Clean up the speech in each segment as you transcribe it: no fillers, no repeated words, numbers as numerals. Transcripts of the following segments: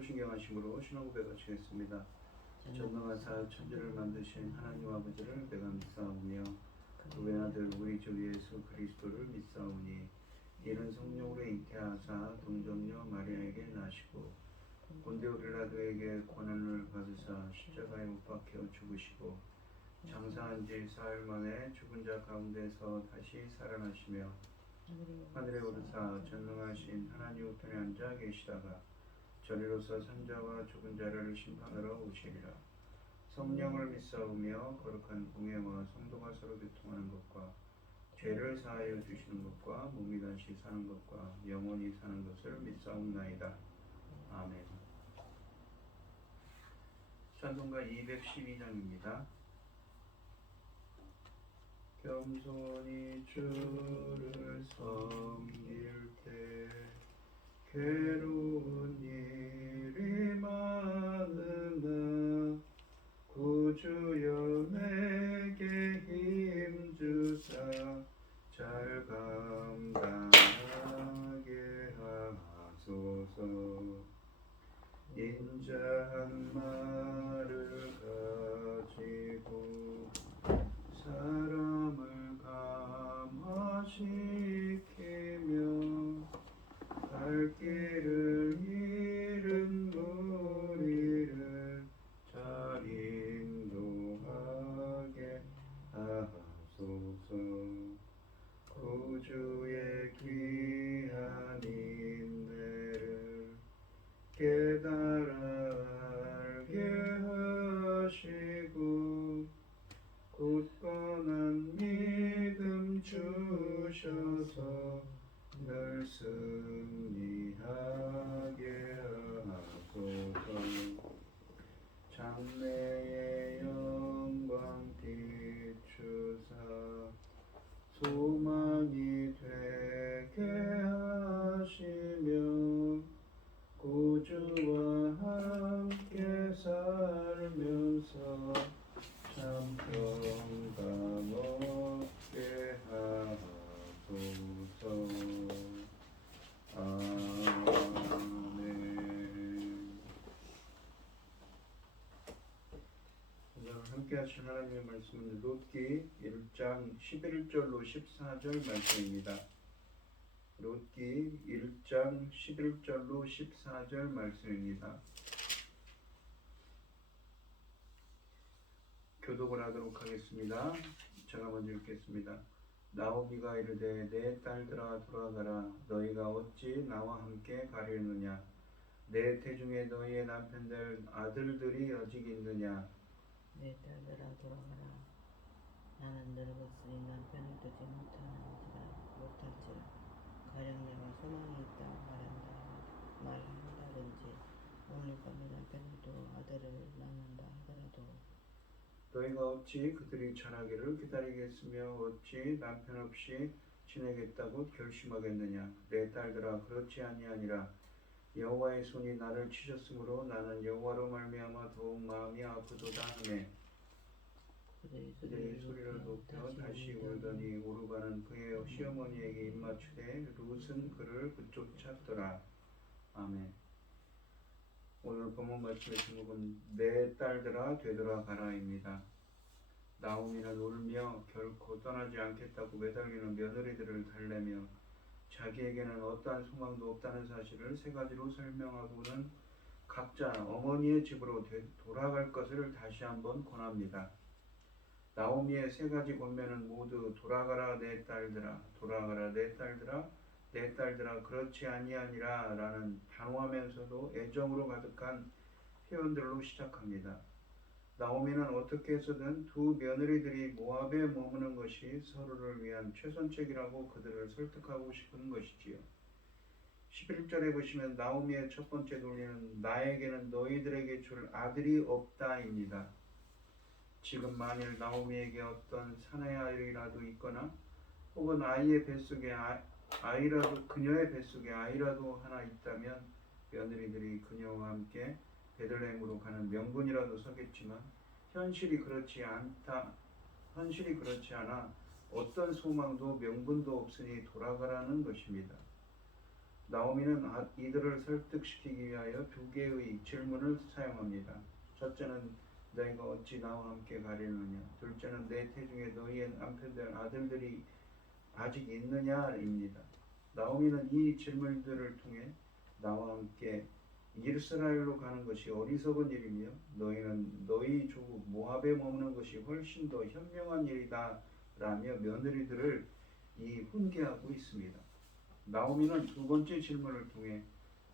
사도신경 하심으로 신앙 고백 하시겠습니다. 전능하사 천지를 만드신 하나님 아버지를 내가 믿사오며 그 외아들 우리 주 예수 그리스도를 믿사오니 이는 성령으로 잉태하사 동정녀 마리아에게 나시고 본디오 빌라도에게 고난을 받으사 십자가에 못 박혀 죽으시고 장사한 지 사흘 만에 죽은 자 가운데서 다시 살아나시며 하늘에 오르사 전능하신 하나님 우편에 앉아 계시다가 저리로서 산자와 죽은 자를 심판하러 오시리라. 성령을 믿사오며 거룩한 공예와 성도가 서로 교통하는 것과 죄를 사하여 주시는 것과 몸이 다시 사는 것과 영원히 사는 것을 믿사옵나이다. 아멘. 찬송가 212장입니다. 겸손히 주를 섬길 때 괴로운 일이 많으나 구주여 내게 힘주사 잘 감당하게 하소서. 인자한 말을 가지고 사람을 감화시키며 갈 길을 잃은 우리를 잘 인도하게 하소서. 구주의 귀한 인내를 깨달아 알게 하시고 굳건한 믿음 주셔서 늘 승리하게 하소서. 장래의 영광 비추사 소망이 되게 하시며 구주와 함께 살면서 참 평강 얻게 하소서. 아멘. 오늘 함께 하신 하나님의 말씀은 룻기 1장 11절로 14절 말씀입니다. 룻기 1장 11절로 14절 말씀입니다. 교독을 하도록 하겠습니다. 제가 먼저 읽겠습니다. 나오미가 이르되 내 딸들아 돌아가라. 너희가 어찌 나와 함께 가려느냐. 내 태중에 너희의 남편들 아들들이 아직 있느냐. 내 딸들아 돌아가라. 나는 늙었으니 남편을 두지 못할지라. 가령 내가 소망이 있다 말한다든지 오늘 밤에 남편이 또 아들을 낳는다 하더라도 너희가 어찌 그들이 자라기를 기다리겠으며 어찌 남편 없이 지내겠다고 결심하겠느냐. 내 딸들아 그렇지 아니하니라. 여호와의 손이 나를 치셨으므로 나는 여호와로 말미암아 더욱 마음이 아프도다 하매 그들이 소리를 높여 다시 울더니 오르가는 그의 시어머니에게 입맞추되 룻은 그를 붙쫓았더라. 아멘. 오늘 본문 말씀의 제목은 내 딸들아 되돌아가라입니다. 나오미는 울며 결코 떠나지 않겠다고 매달리는 며느리들을 달래며 자기에게는 어떠한 소망도 없다는 사실을 세 가지로 설명하고는 각자 어머니의 집으로 돌아갈 것을 다시 한번 권합니다. 나오미의 세 가지 권면은 모두 돌아가라 내 딸들아, 돌아가라 내 딸들아, 내 딸들아 그렇지 아니하니라 라는 단호하면서도 애정으로 가득한 표현들로 시작합니다. 나오미는 어떻게 해서든 두 며느리들이 모압에 머무는 것이 서로를 위한 최선책이라고 그들을 설득하고 싶은 것이지요. 11절에 보시면 나오미의 첫 번째 논리는 나에게는 너희들에게 줄 아들이 없다입니다. 지금 만일 나오미에게 어떤 사내 아이라도 있거나 혹은 아이의 뱃속에 아이라도 그녀의 뱃속에 아이라도 하나 있다면 며느리들이 그녀와 함께 베들레헴으로 가는 명분이라도 서겠지만 현실이 그렇지 않아 어떤 소망도 명분도 없으니 돌아가라는 것입니다. 나오미는 이들을 설득시키기 위하여 두 개의 질문을 사용합니다. 첫째는 너희가 어찌 나와 함께 가려느냐. 둘째는 내 태중에 너희의 남편들 아들들이 아직 있느냐입니다. 나오미는 이 질문들을 통해 나와 함께 이스라엘로 가는 것이 어리석은 일이며 너희는 너희 조국 모압에 머무는 것이 훨씬 더 현명한 일이다 라며 며느리들을 훈계하고 있습니다. 나오미는 두 번째 질문을 통해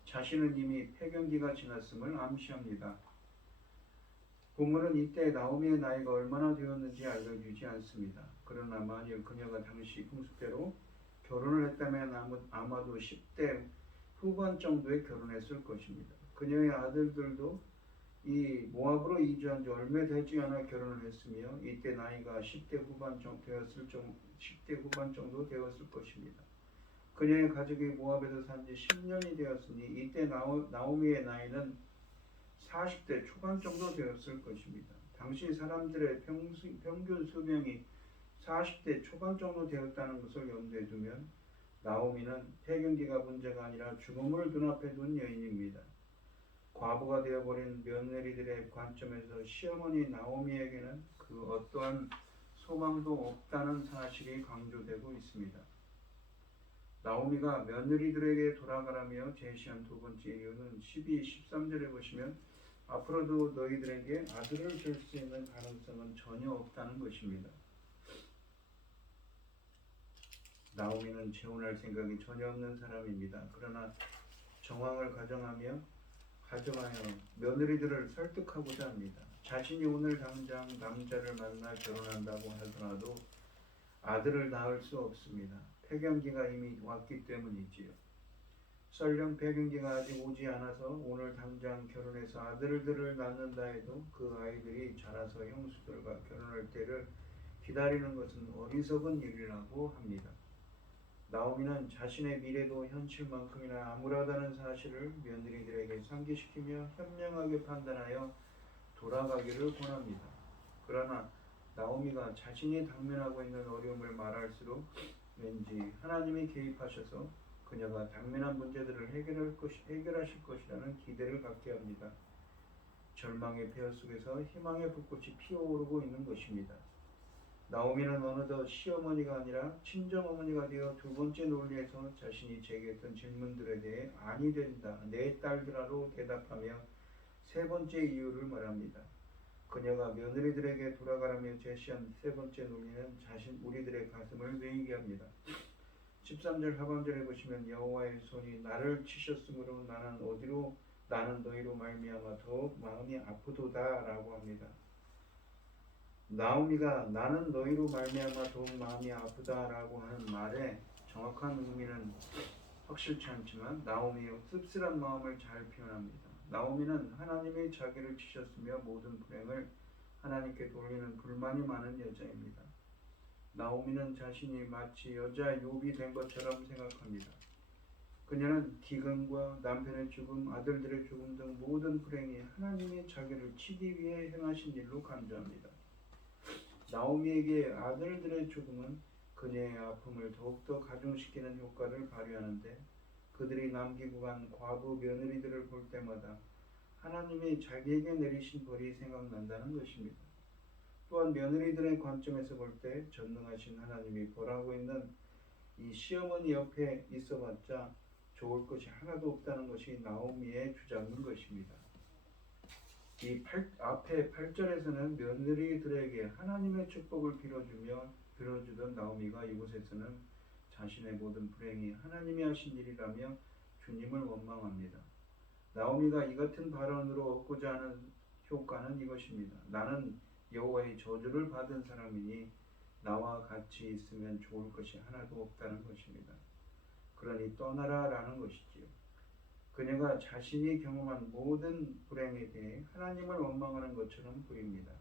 자신은 이미 폐경기가 지났음을 암시합니다. 본문은 이때 나오미의 나이가 얼마나 되었는지 알려주지 않습니다. 그러나 만일 그녀가 당시 풍습대로 결혼을 했다면 아마도 10대 후반 정도에 결혼했을 것입니다. 그녀의 아들들도 이 모압으로 이주한 지 얼마 되지 않아 결혼을 했으며 이때 나이가 10대 후반 정도 되었을 것입니다. 그녀의 가족이 모압에서 산 지 10년이 되었으니 이때 나오미의 나이는 40대 초반 정도 되었을 것입니다. 당시 사람들의 평균 수명이 40대 초반 정도 되었다는 것을 염두에 두면 나오미는 폐경기가 문제가 아니라 죽음을 눈앞에 둔 여인입니다. 과부가 되어버린 며느리들의 관점에서 시어머니 나오미에게는 그 어떠한 소망도 없다는 사실이 강조되고 있습니다. 나오미가 며느리들에게 돌아가라며 제시한 두 번째 이유는 12, 13절에 보시면 앞으로도 너희들에게 아들을 줄 수 있는 가능성은 전혀 없다는 것입니다. 나오미는 재혼할 생각이 전혀 없는 사람입니다. 그러나 정황을 가정하여 며느리들을 설득하고자 합니다. 자신이 오늘 당장 남자를 만나 결혼한다고 하더라도 아들을 낳을 수 없습니다. 폐경기가 이미 왔기 때문이지요. 설령 폐경기가 아직 오지 않아서 오늘 당장 결혼해서 아들들을 낳는다 해도 그 아이들이 자라서 형수들과 결혼할 때를 기다리는 것은 어리석은 일이라고 합니다. 나오미는 자신의 미래도 현실만큼이나 암울하다는 사실을 며느리들에게 상기시키며 현명하게 판단하여 돌아가기를 권합니다. 그러나 나오미가 자신이 당면하고 있는 어려움을 말할수록 왠지 하나님이 개입하셔서 그녀가 당면한 문제들을 해결하실 것이라는 기대를 갖게 합니다. 절망의 폐허 속에서 희망의 불꽃이 피어오르고 있는 것입니다. 나오미는 어느덧 시어머니가 아니라 친정어머니가 되어 두 번째 논리에서 자신이 제기했던 질문들에 대해 아니 된다, 내 딸들아로 대답하며 세 번째 이유를 말합니다. 그녀가 며느리들에게 돌아가라며 제시한 세 번째 논리는 우리들의 가슴을 베이게 합니다. 13절 하반절에 보시면 여호와의 손이 나를 치셨으므로 나는 너희로 말미암아 더욱 마음이 아프도다라고 합니다. 나오미가 나는 너희로 말미암아 더욱 마음이 아프다라고 하는 말의 정확한 의미는 확실치 않지만 나오미의 씁쓸한 마음을 잘 표현합니다. 나오미는 하나님이 자기를 치셨으며 모든 불행을 하나님께 돌리는 불만이 많은 여자입니다. 나오미는 자신이 마치 여자 욥이 된 것처럼 생각합니다. 그녀는 기근과 남편의 죽음, 아들들의 죽음 등 모든 불행이 하나님이 자기를 치기 위해 행하신 일로 간주합니다. 나오미에게 아들들의 죽음은 그녀의 아픔을 더욱더 가중시키는 효과를 발휘하는데 그들이 남기고 간 과부 며느리들을 볼 때마다 하나님이 자기에게 내리신 벌이 생각난다는 것입니다. 또한 며느리들의 관점에서 볼 때 전능하신 하나님이 벌하고 있는 이 시어머니 옆에 있어봤자 좋을 것이 하나도 없다는 것이 나오미의 주장인 것입니다. 앞에 8절에서는 며느리들에게 하나님의 축복을 빌어주던 나오미가 이곳에서는 자신의 모든 불행이 하나님이 하신 일이라며 주님을 원망합니다. 나오미가 이 같은 발언으로 얻고자 하는 효과는 이것입니다. 나는 여호와의 저주를 받은 사람이니 나와 같이 있으면 좋을 것이 하나도 없다는 것입니다. 그러니 떠나라라는 것이지요. 그녀가 자신이 경험한 모든 불행에 대해 하나님을 원망하는 것처럼 보입니다.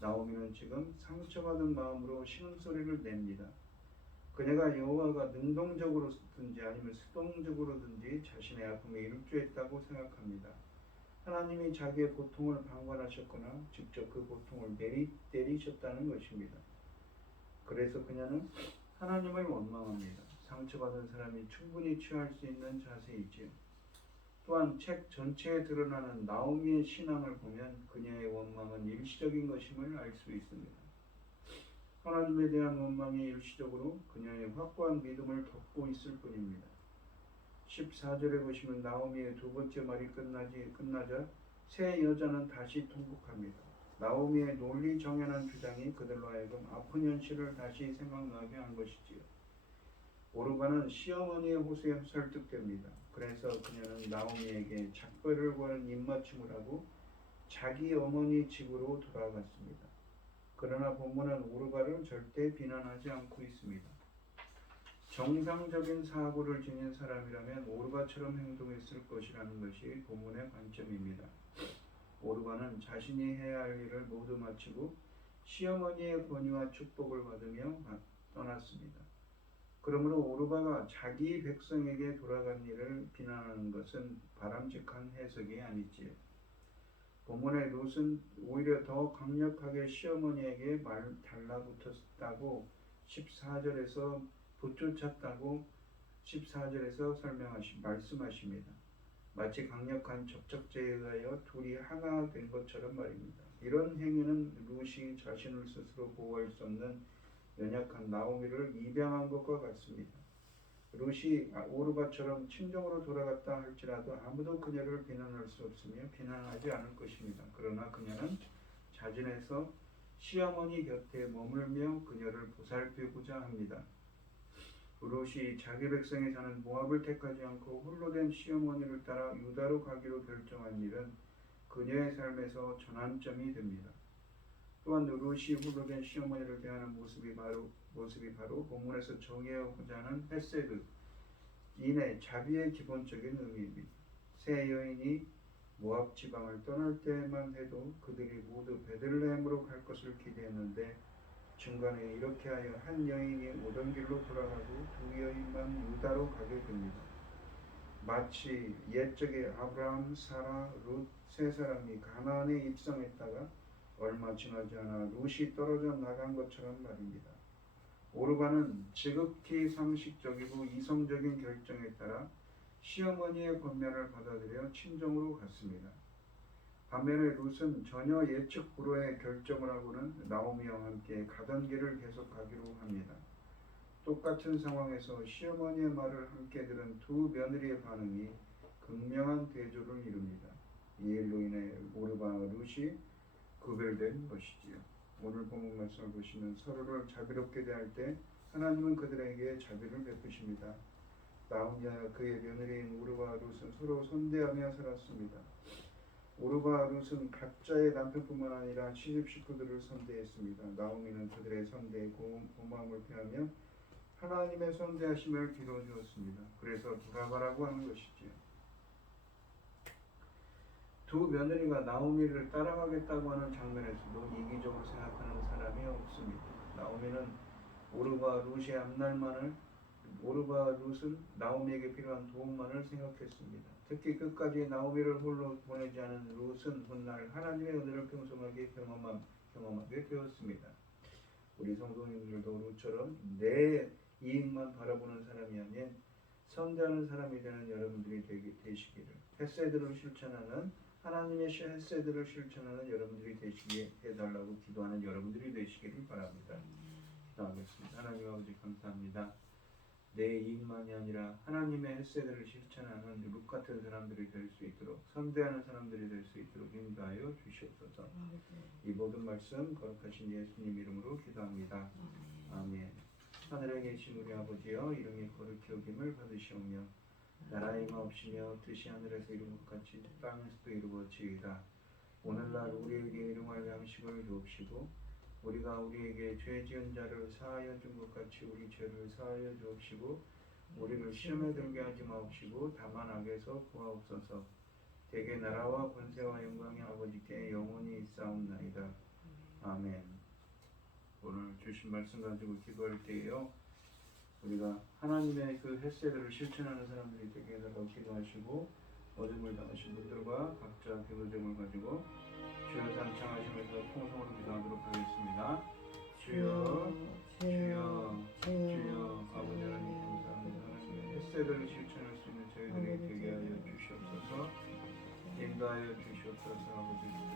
나오미는 지금 상처받은 마음으로 신음소리를 냅니다. 그녀가 여호와가 능동적으로든지 아니면 수동적으로든지 자신의 아픔에 일조했다고 생각합니다. 하나님이 자기의 고통을 방관하셨거나 직접 그 고통을 내리셨다는 것입니다. 그래서 그녀는 하나님을 원망합니다. 상처받은 사람이 충분히 취할 수 있는 자세이지요. 또한 책 전체에 드러나는 나오미의 신앙을 보면 그녀의 원망은 일시적인 것임을 알 수 있습니다. 하나님에 대한 원망이 일시적으로 그녀의 확고한 믿음을 덮고 있을 뿐입니다. 14절에 보시면 나오미의 두 번째 말이 끝나자 세 여자는 다시 통곡합니다. 나오미의 논리 정연한 주장이 그들로 하여금 아픈 현실을 다시 생각나게 한 것이지요. 오르바는 시어머니의 호소에 설득됩니다. 그래서 그녀는 나오미에게 작별을 구하는 입맞춤을 하고 자기 어머니 집으로 돌아갔습니다. 그러나 본문은 오르바를 절대 비난하지 않고 있습니다. 정상적인 사고를 지닌 사람이라면 오르바처럼 행동했을 것이라는 것이 본문의 관점입니다. 오르바는 자신이 해야 할 일을 모두 마치고 시어머니의 권유와 축복을 받으며 떠났습니다. 그러므로 오르바가 자기 백성에게 돌아간 일을 비난하는 것은 바람직한 해석이 아니지요. 본문의 롯은 오히려 더 강력하게 시어머니에게 달라붙었다고 14절에서 붙쫓았다고 14절에서 말씀하십니다. 마치 강력한 접촉제에 의하여 둘이 하나 된 것처럼 말입니다. 이런 행위는 롯이 자신을 스스로 보호할 수 없는 연약한 나오미를 입양한 것과 같습니다. 롯이 오르바처럼 친정으로 돌아갔다 할지라도 아무도 그녀를 비난할 수 없으며 비난하지 않을 것입니다. 그러나 그녀는 자진해서 시어머니 곁에 머물며 그녀를 보살피고자 합니다. 롯이 자기 백성이 사는 모압을 택하지 않고 홀로 된 시어머니를 따라 유다로 가기로 결정한 일은 그녀의 삶에서 전환점이 됩니다. 또한 롯이 홀로 된 시어머니를 대하는 모습이 바로 본문에서 정의하고자 하는 헤세드, 인의 자비의 기본적인 의미입니다. 세 여인이 모압 지방을 떠날 때만 해도 그들이 모두 베들레헴으로 갈 것을 기대했는데 중간에 이렇게 하여 한 여인이 오던 길로 돌아가고 두 여인만 유다로 가게 됩니다. 마치 옛적에 아브라함, 사라, 룻 세 사람이 가나안에 입성했다가 얼마 지나지 않아 롯이 떨어져 나간 것처럼 말입니다. 오르바는 지극히 상식적이고 이성적인 결정에 따라 시어머니의 권면을 받아들여 친정으로 갔습니다. 반면에 롯은 전혀 예측 불허의 결정을 하고는 나오미와 함께 가던 길을 계속 가기로 합니다. 똑같은 상황에서 시어머니의 말을 함께 들은 두 며느리의 반응이 극명한 대조를 이룹니다. 이 일로 인해 오르바와 롯이 구별된 것이지요. 오늘 본문 말씀을 보시면 서로를 자비롭게 대할 때 하나님은 그들에게 자비를 베푸십니다. 나오미와 그의 며느리인 오르바와 롯은 서로 선대하며 살았습니다. 오르바와 롯은 각자의 남편뿐만 아니라 시집 식구들을 선대했습니다. 나오미는 그들의 선대에 고마움을 표하며 하나님의 선대하심을 빌어주었습니다. 그래서 돌아가라고 하는 것이지요. 두 며느리가 나오미를 따라가겠다고 하는 장면에서도 이기적으로 생각하는 사람이 없습니다. 나오미는 오르바와 롯은 나오미에게 필요한 도움만을 생각했습니다. 특히 끝까지 나오미를 홀로 보내지 않은 롯은 훗날 하나님의 은혜를 평생하게 경험하게 되었습니다. 우리 성도님들도 롯처럼 내 이익만 바라보는 사람이 아닌 선대하는 사람이 되는 여러분들이 되시기를, 헤세드를 실천하는 하나님의 헤세드를 실천하는 여러분들이 되시게 해달라고 기도하는 여러분들이 되시기를 바랍니다. 기도하겠습니다. 하나님 아버지 감사합니다. 내 이익만이 아니라 하나님의 헤세드를 실천하는 룩 같은 사람들이 될 수 있도록, 선대하는 사람들이 될 수 있도록 인도하여 주시옵소서. 이 모든 말씀 거룩하신 예수님 이름으로 기도합니다. 아멘. 하늘에 계신 우리 아버지여, 이름이 거룩히 여김을 받으시오며 나라의 마옵시며 뜻이 하늘에서 이룬 것 같이 땅에서도 이루어지이다. 오늘날 우리에게 일용할 양식을 주옵시고 우리가 우리에게 죄 지은 자를 사하여 준 것 같이 우리 죄를 사하여 주옵시고 우리를 시험에 들게 하지 마옵시고 다만 악에서 구하옵소서. 대개 나라와 권세와 영광이 아버지께 영원히 있사옵나이다. 아멘. 오늘 주신 말씀 가지고 기도할 때에요, 우리가 하나님의 그 헤세드를 실천하는 사람들이 되게 해달라고 기도하시고, 어둠을 당하신 분들과 각자 기도점을 가지고 주여 장창하시면서 통성으로 기도하도록 하겠습니다. 주여, 주여, 주여, 아버지 하나님 감사합니다. 그때들을 실천할 수 있는 저희들이 되게 하여 주시옵소서. 인도하여 주시옵소서. 아버지